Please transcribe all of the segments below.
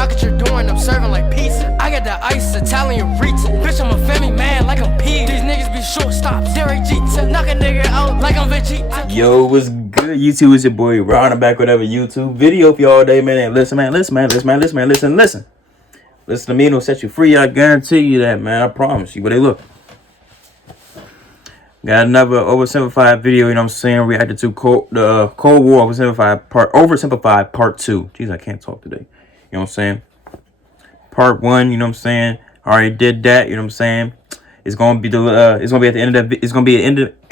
Knock at your door and I'm serving like pizza. I got that ice Italian Ritz. Bitch, I'm a family man like I'm P. These niggas be shortstops. Derek Jeter. Knock a nigga out like I'm Vegeta. Yo, what's good? YouTube, it's your boy Ron. I'm back with another YouTube video for y'all day, man. And listen to me, it'll set you free. I guarantee you that, man. I promise you. But hey, look. Got another oversimplified video, you know what I'm saying? Reacted to Cold War oversimplified part 2. Jeez, I can't talk today. You know what I'm saying? Part 1, you know what I'm saying? I already did that, you know what I'm saying? It's gonna be at the end of the it's gonna be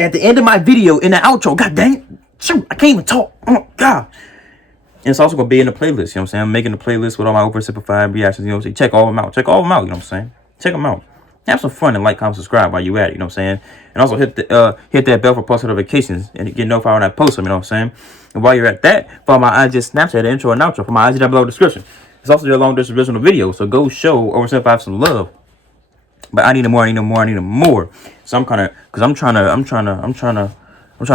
at the end of my video in the outro. God dang it. Shoot, I can't even talk. Oh my god. And it's also gonna be in the playlist, you know what I'm saying? I'm making a playlist with all my oversimplified reactions, you know what I'm saying? Check all of them out. You know what I'm saying? Check them out. Have some fun and like, comment, subscribe while you at it, you know what I'm saying? And also hit that bell for post notifications and get notified when I post them, you know what I'm saying? And while you're at that, follow my IG Snapchat intro and outro for my IG down below description. It's also their long description of video, so go show Oversimplified some love. But I need more. So I'm trying to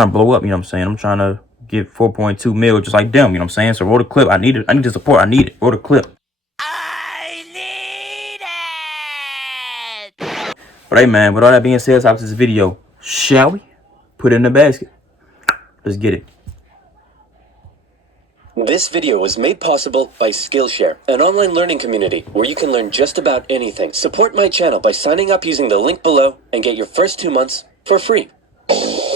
blow up, you know what I'm saying? I'm trying to get 4.2 mil just like them, you know what I'm saying? So roll the clip. I need the support. I need it. Roll the clip. But hey, man, with all that being said, let's hop to this video. Shall we? Put it in the basket. Let's get it. This video was made possible by Skillshare, an online learning community where you can learn just about anything. Support my channel by signing up using the link below and get your first 2 months for free.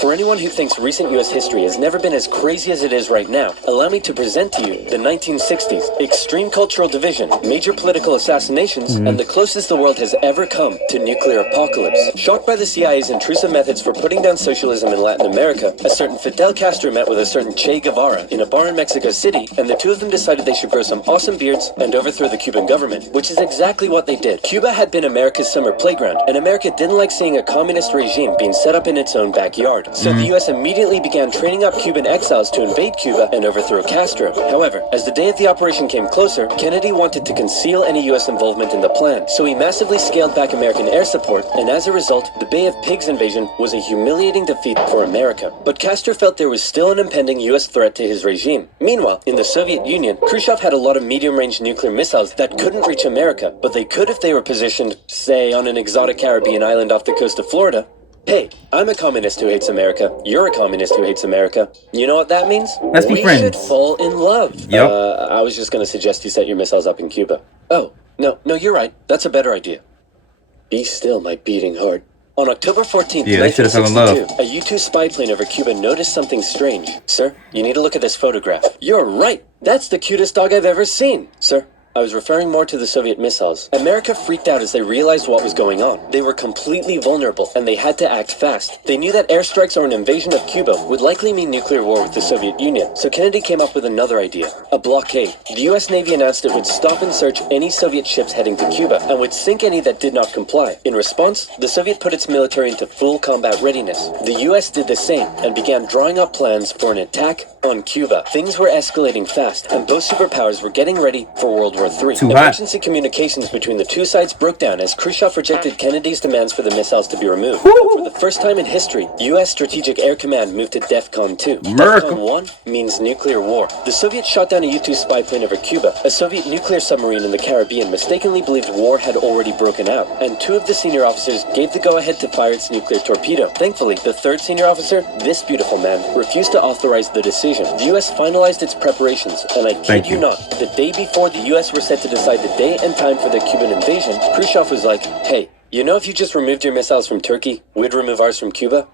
For anyone who thinks recent US history has never been as crazy as it is right now, allow me to present to you the 1960s, extreme cultural division, major political assassinations, and the closest the world has ever come to nuclear apocalypse. Shocked by the CIA's intrusive methods for putting down socialism in Latin America, a certain Fidel Castro met with a certain Che Guevara in a bar in Mexico City, and the two of them decided they should grow some awesome beards and overthrow the Cuban government, which is exactly what they did. Cuba had been America's summer playground, and America didn't like seeing a communist regime being set up in its own backyard. So the US immediately began training up Cuban exiles to invade Cuba and overthrow Castro. However, as the day of the operation came closer, Kennedy wanted to conceal any US involvement in the plan, so he massively scaled back American air support, and as a result, the Bay of Pigs invasion was a humiliating defeat for America. But Castro felt there was still an impending US threat to his regime. Meanwhile, in the Soviet Union, Khrushchev had a lot of medium-range nuclear missiles that couldn't reach America, but they could if they were positioned, say, on an exotic Caribbean island off the coast of Florida. Hey, I'm a communist who hates America. You're a communist who hates America. You know what that means? Let's be friends. We should fall in love. Yep. I was just going to suggest you set your missiles up in Cuba. Oh, no, you're right. That's a better idea. Be still, my beating heart. On October 14th, 1962, a U-2 spy plane over Cuba noticed something strange. Sir, you need to look at this photograph. You're right. That's the cutest dog I've ever seen. Sir, I was referring more to the Soviet missiles. America freaked out as they realized what was going on. They were completely vulnerable, and they had to act fast. They knew that airstrikes or an invasion of Cuba would likely mean nuclear war with the Soviet Union, so Kennedy came up with another idea, a blockade. The US Navy announced it would stop and search any Soviet ships heading to Cuba, and would sink any that did not comply. In response, the Soviet put its military into full combat readiness. The US did the same, and began drawing up plans for an attack on Cuba. Things were escalating fast, and both superpowers were getting ready for World War III. Emergency communications between the two sides broke down as Khrushchev rejected Kennedy's demands for the missiles to be removed. For the first time in history, U.S. Strategic Air Command moved to DEFCON 2. DEFCON 1 means nuclear war. The Soviets shot down a U-2 spy plane over Cuba. A Soviet nuclear submarine in the Caribbean mistakenly believed war had already broken out, and two of the senior officers gave the go-ahead to fire its nuclear torpedo. Thankfully, the third senior officer, this beautiful man, refused to authorize the decision. The U.S. finalized its preparations, and I kid you not, the day before the U.S. were set to decide the day and time for the Cuban invasion, Khrushchev was like, hey, you know if you just removed your missiles from Turkey, we'd remove ours from Cuba?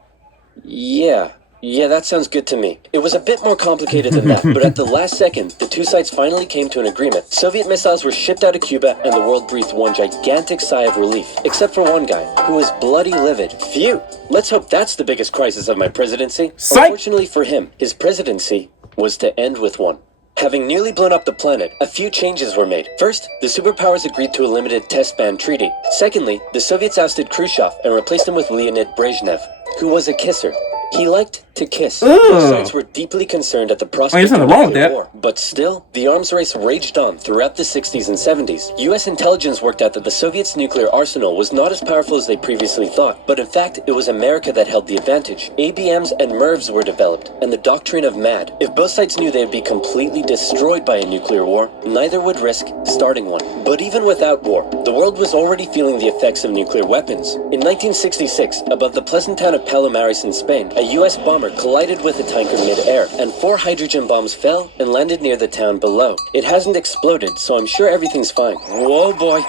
Yeah, that sounds good to me. It was a bit more complicated than that, but at the last second, the two sides finally came to an agreement. Soviet missiles were shipped out of Cuba, and the world breathed one gigantic sigh of relief, except for one guy, who was bloody livid. Phew! Let's hope that's the biggest crisis of my presidency. Unfortunately for him, his presidency was to end with one. Having nearly blown up the planet, a few changes were made. First, the superpowers agreed to a limited test ban treaty. Secondly, the Soviets ousted Khrushchev and replaced him with Leonid Brezhnev, who was a kisser. He liked to kiss. Ugh. Both sides were deeply concerned at the prospect of nuclear war, but still, the arms race raged on throughout the 60s and 70s. US intelligence worked out that the Soviets' nuclear arsenal was not as powerful as they previously thought, but in fact, it was America that held the advantage. ABMs and MIRVs were developed, and the doctrine of MAD. If both sides knew they would be completely destroyed by a nuclear war, neither would risk starting one. But even without war, the world was already feeling the effects of nuclear weapons. In 1966, above the pleasant town of Palomares in Spain, a US bomber collided with a tanker mid-air, and 4 hydrogen bombs fell and landed near the town below. It hasn't exploded, so I'm sure everything's fine. Whoa, boy.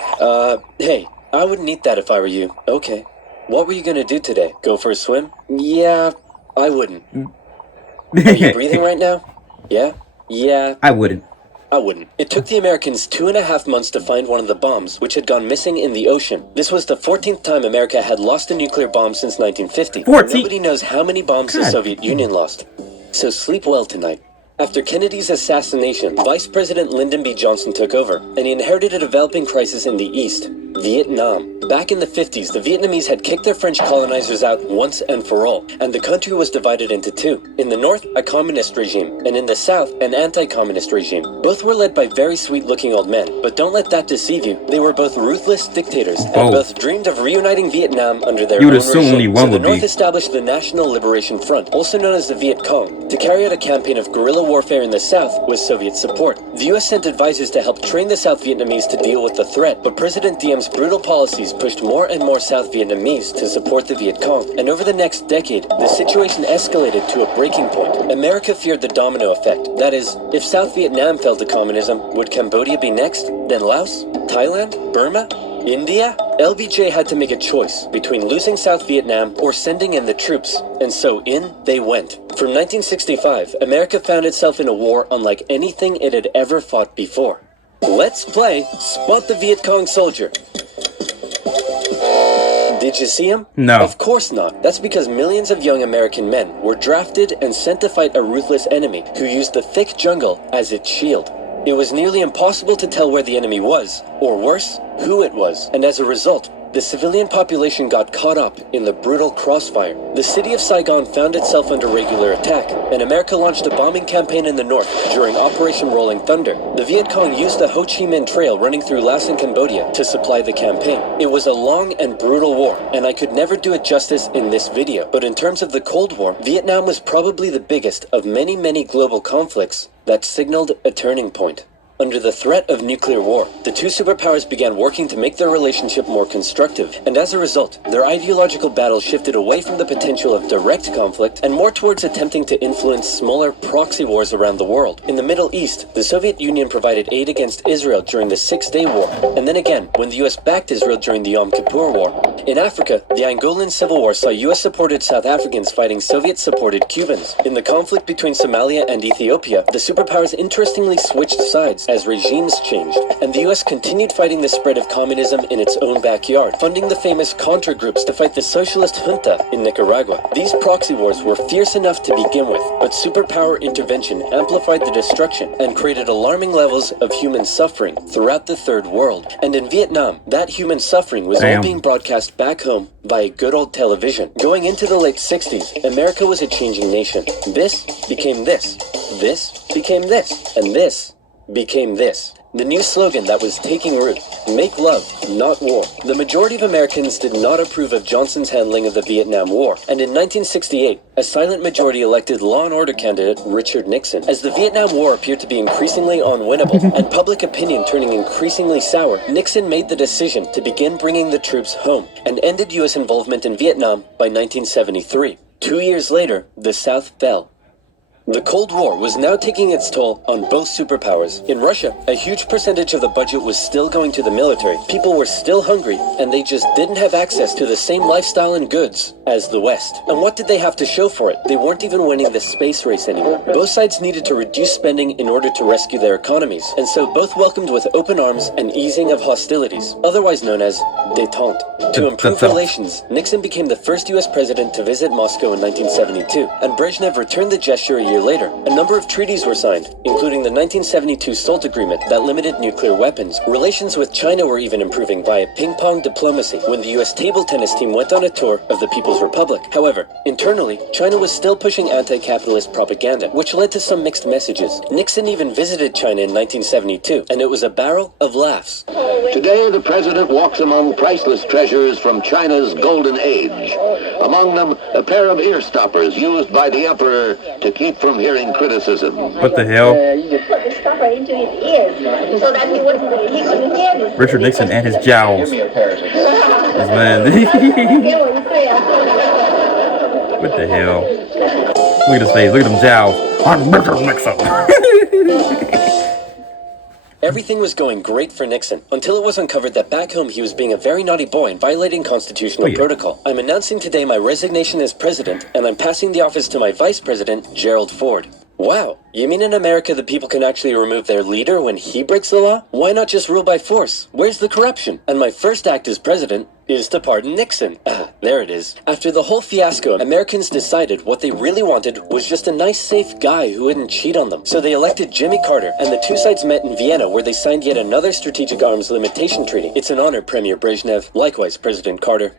Hey, I wouldn't eat that if I were you. Okay. What were you gonna do today? Go for a swim? Yeah, I wouldn't. Are you breathing right now? Yeah? Yeah. I wouldn't. I wouldn't. It took the Americans 2.5 months to find one of the bombs, which had gone missing in the ocean. This was the 14th time America had lost a nuclear bomb since 1950. 14? Nobody knows how many bombs the Soviet Union lost. So sleep well tonight. After Kennedy's assassination, Vice President Lyndon B. Johnson took over, and he inherited a developing crisis in the East, Vietnam. Back in the 50s, the Vietnamese had kicked their French colonizers out once and for all, and the country was divided into two. In the north, a communist regime, and in the south, an anti-communist regime. Both were led by very sweet-looking old men, but don't let that deceive you. They were both ruthless dictators, and both dreamed of reuniting Vietnam under their own regime. So the North established the National Liberation Front, also known as the Viet Cong, to carry out a campaign of guerrilla warfare in the south with Soviet support. The US sent advisors to help train the South Vietnamese to deal with the threat, but President Diem's brutal policies pushed more and more South Vietnamese to support the Viet Cong. And over the next decade, the situation escalated to a breaking point. America feared the domino effect. That is, if South Vietnam fell to communism, would Cambodia be next? Then Laos? Thailand? Burma? India? LBJ had to make a choice between losing South Vietnam or sending in the troops, and so in they went. From 1965, America found itself in a war unlike anything it had ever fought before. Let's play Spot the Viet Cong Soldier. Did you see him? No. Of course not. That's because millions of young American men were drafted and sent to fight a ruthless enemy who used the thick jungle as its shield. It was nearly impossible to tell where the enemy was, or worse, who it was. And as a result, the civilian population got caught up in the brutal crossfire. The city of Saigon found itself under regular attack, and America launched a bombing campaign in the north during Operation Rolling Thunder. The Viet Cong used the Ho Chi Minh Trail running through Laos and Cambodia to supply the campaign. It was a long and brutal war, and I could never do it justice in this video. But in terms of the Cold War, Vietnam was probably the biggest of many, many global conflicts that signaled a turning point. Under the threat of nuclear war, the two superpowers began working to make their relationship more constructive, and as a result, their ideological battle shifted away from the potential of direct conflict and more towards attempting to influence smaller proxy wars around the world. In the Middle East, the Soviet Union provided aid against Israel during the Six-Day War, and then again when the US backed Israel during the Yom Kippur War. In Africa, the Angolan Civil War saw US-supported South Africans fighting Soviet-supported Cubans. In the conflict between Somalia and Ethiopia, the superpowers interestingly switched sides as regimes changed, and the US continued fighting the spread of communism in its own backyard, funding the famous Contra groups to fight the socialist junta in Nicaragua. These proxy wars were fierce enough to begin with, but superpower intervention amplified the destruction and created alarming levels of human suffering throughout the Third World. And in Vietnam, that human suffering was all being broadcast back home via good old television. Going into the late 60s, America was a changing nation. This became this. This became this. And this became this. The new slogan that was taking root: make love, not war. The majority of Americans did not approve of Johnson's handling of the Vietnam War, and in 1968, a silent majority elected law and order candidate Richard Nixon. As the Vietnam War appeared to be increasingly unwinnable, and public opinion turning increasingly sour, Nixon made the decision to begin bringing the troops home, and ended U.S. involvement in Vietnam by 1973. 2 years later, the South fell. The Cold War was now taking its toll on both superpowers. In Russia, a huge percentage of the budget was still going to the military. People were still hungry, and they just didn't have access to the same lifestyle and goods as the West. And what did they have to show for it? They weren't even winning the space race anymore. Both sides needed to reduce spending in order to rescue their economies, and so both welcomed with open arms an easing of hostilities, otherwise known as détente. To improve relations, Nixon became the first U.S. president to visit Moscow in 1972, and Brezhnev returned the gesture a year year later, a number of treaties were signed, including the 1972 SALT Agreement that limited nuclear weapons. Relations with China were even improving via ping-pong diplomacy when the US table tennis team went on a tour of the People's Republic. However, internally, China was still pushing anti-capitalist propaganda, which led to some mixed messages. Nixon even visited China in 1972, and it was a barrel of laughs. Today, the president walks among priceless treasures from China's golden age. Among them, a pair of ear stoppers used by the emperor to keep from hearing criticism. What the hell? You put the stopper into his ears so that he couldn't hear this. Richard Nixon and his jowls. This man. What the hell? Look at his face. Look at them jowls. I'm Richard Nixon. Everything was going great for Nixon, until it was uncovered that back home he was being a very naughty boy and violating constitutional protocol. I'm announcing today my resignation as president, and I'm passing the office to my vice president, Gerald Ford. Wow, you mean in America the people can actually remove their leader when he breaks the law? Why not just rule by force? Where's the corruption? And my first act as president is to pardon Nixon. There it is. After the whole fiasco, Americans decided what they really wanted was just a nice, safe guy who wouldn't cheat on them. So they elected Jimmy Carter, and the two sides met in Vienna where they signed yet another strategic arms limitation treaty. It's an honor, Premier Brezhnev. Likewise, President Carter.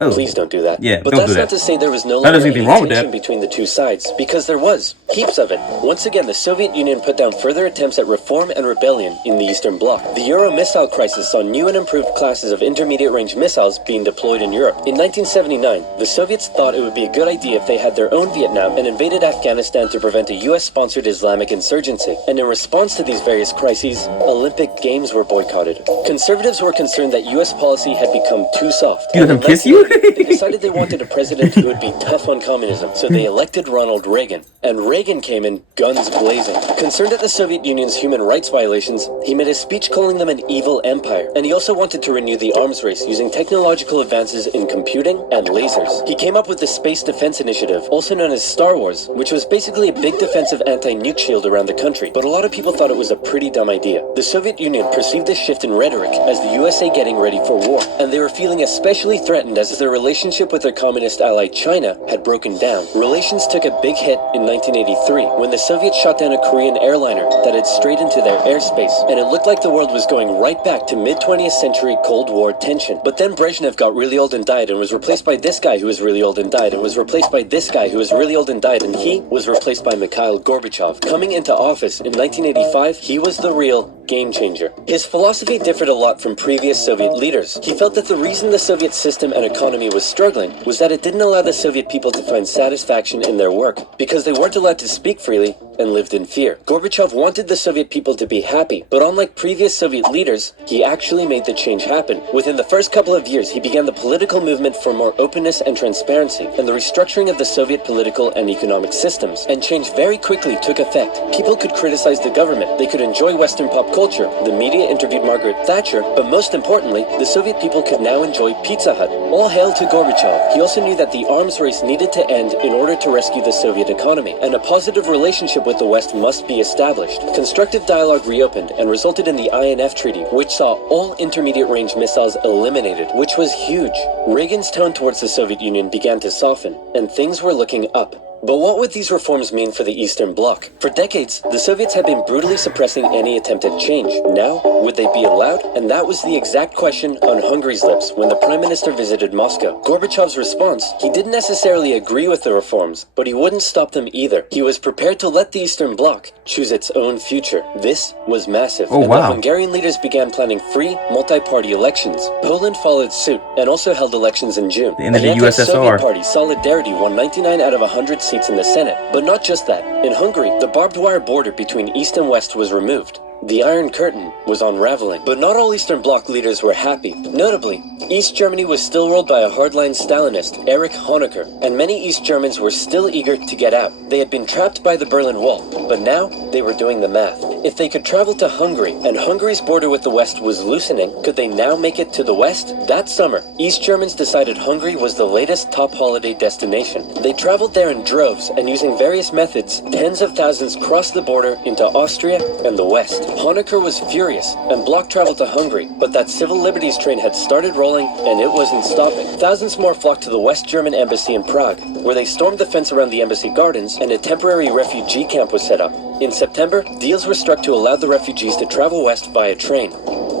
Oh. Please don't do that. Yeah, but don't that's do that. not to say there was no There's longer anything wrong with tension that. between the two sides, because there was. Heaps of it. Once again, the Soviet Union put down further attempts at reform and rebellion in the Eastern Bloc. The Euro missile crisis saw new and improved classes of intermediate-range missiles being deployed in Europe. In 1979, the Soviets thought it would be a good idea if they had their own Vietnam and invaded Afghanistan to prevent a US-sponsored Islamic insurgency. And in response to these various crises, Olympic Games were boycotted. Conservatives were concerned that US policy had become too soft. You let him kiss you? They decided they wanted a president who would be tough on communism, so they elected Ronald Reagan. And Reagan came in guns blazing. Concerned at the Soviet Union's human rights violations, he made a speech calling them an evil empire. And he also wanted to renew the arms race using technological advances in computing and lasers. He came up with the Space Defense Initiative, also known as Star Wars, which was basically a big defensive anti-nuke shield around the country. But a lot of people thought it was a pretty dumb idea. The Soviet Union perceived this shift in rhetoric as the USA getting ready for war, and they were feeling especially threatened as their relationship with their communist ally China had broken down. Relations took a big hit in 1983 when the Soviets shot down a Korean airliner that had strayed into their airspace, and it looked like the world was going right back to mid-20th century Cold War tension. But then Brezhnev got really old and died, and was replaced by this guy who was really old and died, and was replaced by this guy who was really old and died, and he was replaced by Mikhail Gorbachev. Coming into office in 1985, he was the real game changer. His philosophy differed a lot from previous Soviet leaders. He felt that the reason the Soviet system and economy was struggling was that it didn't allow the Soviet people to find satisfaction in their work, because they weren't allowed to speak freely and lived in fear. Gorbachev wanted the Soviet people to be happy, but unlike previous Soviet leaders, he actually made the change happen. Within the first couple of years, he began the political movement for more openness and transparency, and the restructuring of the Soviet political and economic systems. And change very quickly took effect. People could criticize the government, they could enjoy Western pop culture, the media interviewed Margaret Thatcher, but most importantly, the Soviet people could now enjoy Pizza Hut. All hail to Gorbachev. He also knew that the arms race needed to end in order to rescue the Soviet economy, and a positive relationship with the West must be established. Constructive dialogue reopened and resulted in the INF Treaty, which saw all intermediate-range missiles eliminated, which was huge. Reagan's tone towards the Soviet Union began to soften, and things were looking up. But what would these reforms mean for the Eastern Bloc? For decades, the Soviets had been brutally suppressing any attempt at change. Now, would they be allowed? And that was the exact question on Hungary's lips when the Prime Minister visited Moscow. Gorbachev's response, he didn't necessarily agree with the reforms, but he wouldn't stop them either. He was prepared to let the Eastern Bloc choose its own future. This was massive. Oh, and wow. when Hungarian leaders began planning free, multi-party elections, Poland followed suit and also held elections in June. The end of the anti-Soviet USSR. party Solidarity won 99 out of 100 seats in the Senate. But not just that. In Hungary, the barbed wire border between East and West was removed. The Iron Curtain was unraveling. But not all Eastern Bloc leaders were happy. Notably, East Germany was still ruled by a hardline Stalinist, Erich Honecker, and many East Germans were still eager to get out. They had been trapped by the Berlin Wall, but now they were doing the math. If they could travel to Hungary, and Hungary's border with the West was loosening, could they now make it to the West? That summer, East Germans decided Hungary was the latest top holiday destination. They traveled there in droves, and using various methods, tens of thousands crossed the border into Austria and the West. Honecker was furious and blocked travel to Hungary, but that civil liberties train had started rolling and it wasn't stopping. Thousands more flocked to the West German embassy in Prague. where they stormed the fence around the embassy gardens and a temporary refugee camp was set up. In September, deals were struck to allow the refugees to travel west via train.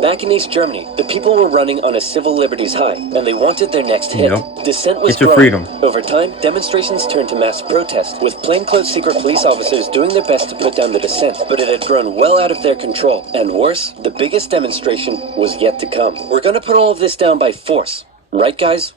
Back in East Germany, the people were running on a civil liberties high, and they wanted their next hit. Dissent was growing. Freedom. Over time, demonstrations turned to mass protest, with plainclothes secret police officers doing their best to put down the dissent. But it had grown well out of their control. And worse, the biggest demonstration was yet to come. We're gonna put all of this down by force. Right, guys?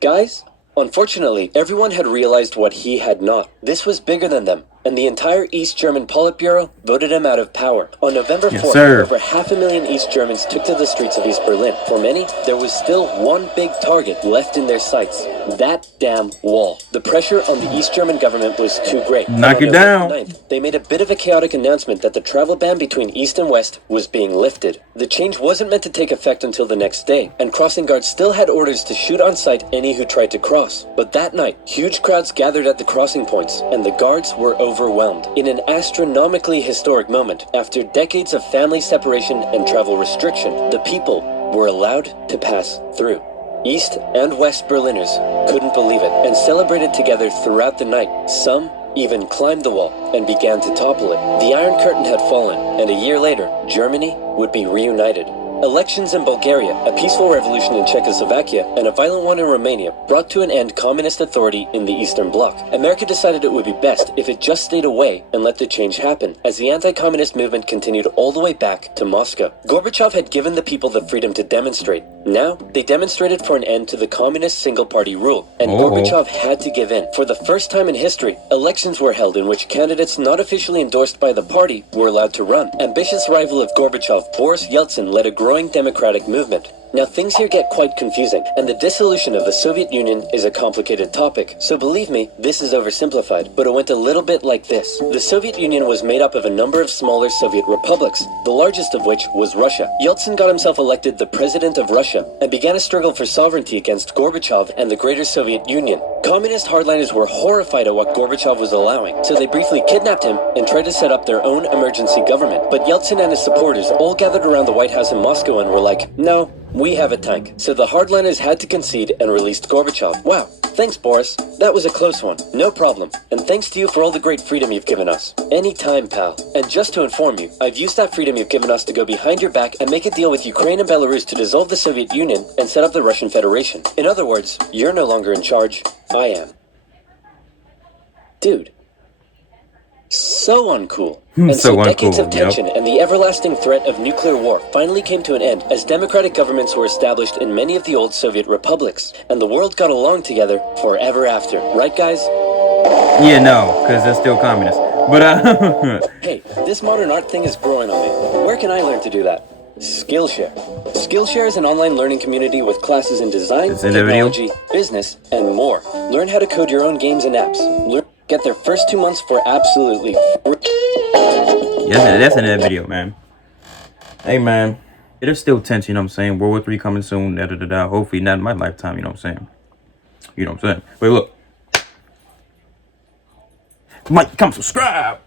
Guys? Unfortunately, everyone had realized what he had not. This was bigger than them, and the entire East German Politburo voted him out of power. On November 4th, over 500,000 East Germans took to the streets of East Berlin. For many, there was still one big target left in their sights. That damn wall. The pressure on the East German government was too great. Knock it down. 9th, they made a bit of a chaotic announcement that the travel ban between East and West was being lifted. The change wasn't meant to take effect until the next day, and crossing guards still had orders to shoot on sight any who tried to cross. But that night, huge crowds gathered at the crossing points, and the guards were overwhelmed. In an astronomically historic moment, after decades of family separation and travel restriction, the people were allowed to pass through. East and West Berliners couldn't believe it and celebrated together throughout the night. Some even climbed the wall and began to topple it. The Iron Curtain had fallen, and a year later, Germany would be reunited. Elections in Bulgaria, a peaceful revolution in Czechoslovakia, and a violent one in Romania brought to an end communist authority in the Eastern Bloc. America decided it would be best if it just stayed away and let the change happen, as the anti-communist movement continued all the way back to Moscow. Gorbachev had given the people the freedom to demonstrate. Now, they demonstrated for an end to the communist single-party rule, and Gorbachev had to give in. For the first time in history, elections were held in which candidates not officially endorsed by the party were allowed to run. Ambitious rival of Gorbachev, Boris Yeltsin, led a growing democratic movement. Now things here get quite confusing, and the dissolution of the Soviet Union is a complicated topic, so believe me, this is oversimplified, but it went a little bit like this. The Soviet Union was made up of a number of smaller Soviet republics, the largest of which was Russia. Yeltsin got himself elected the president of Russia, and began a struggle for sovereignty against Gorbachev and the greater Soviet Union. Communist hardliners were horrified at what Gorbachev was allowing, so they briefly kidnapped him and tried to set up their own emergency government. But Yeltsin and his supporters all gathered around the White House in Moscow and were like, no, we have a tank. So the hardliners had to concede and released Gorbachev. Wow, thanks Boris. That was a close one. No problem. And thanks to you for all the great freedom you've given us. Anytime, pal. And just to inform you, I've used that freedom you've given us to go behind your back and make a deal with Ukraine and Belarus to dissolve the Soviet Union and set up the Russian Federation. In other words, you're no longer in charge. I am. Dude. So uncool. And so decades of tension and the everlasting threat of nuclear war finally came to an end as democratic governments were established in many of the old Soviet republics, and the world got along together forever after. Right, guys? Yeah, no, because they're still communists. But, Hey, this modern art thing is growing on me. Where can I learn to do that? Skillshare. Skillshare is an online learning community with classes in design, technology, business, and more. Learn how to code your own games and apps. Get their first 2 months for absolutely free. Yeah, that's in that video, man. Hey, man. It is still tense, you know what I'm saying? World War III coming soon. Hopefully not in my lifetime, you know what I'm saying? You know what I'm saying? But look. Like, come subscribe.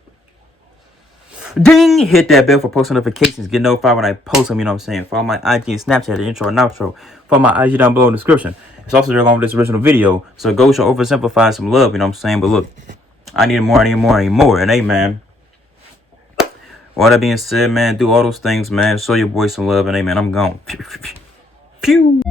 Ding! Hit that bell for post notifications. Get notified when I post them, you know what I'm saying? Follow my IG and Snapchat, the intro and outro. Follow my IG down below in the description. It's also there along with this original video. So go show Oversimplified some love, you know what I'm saying? But look, I need more. And hey, man. All that being said, man, do all those things, man. Show your boy some love. And hey, man, I'm gone. Pew.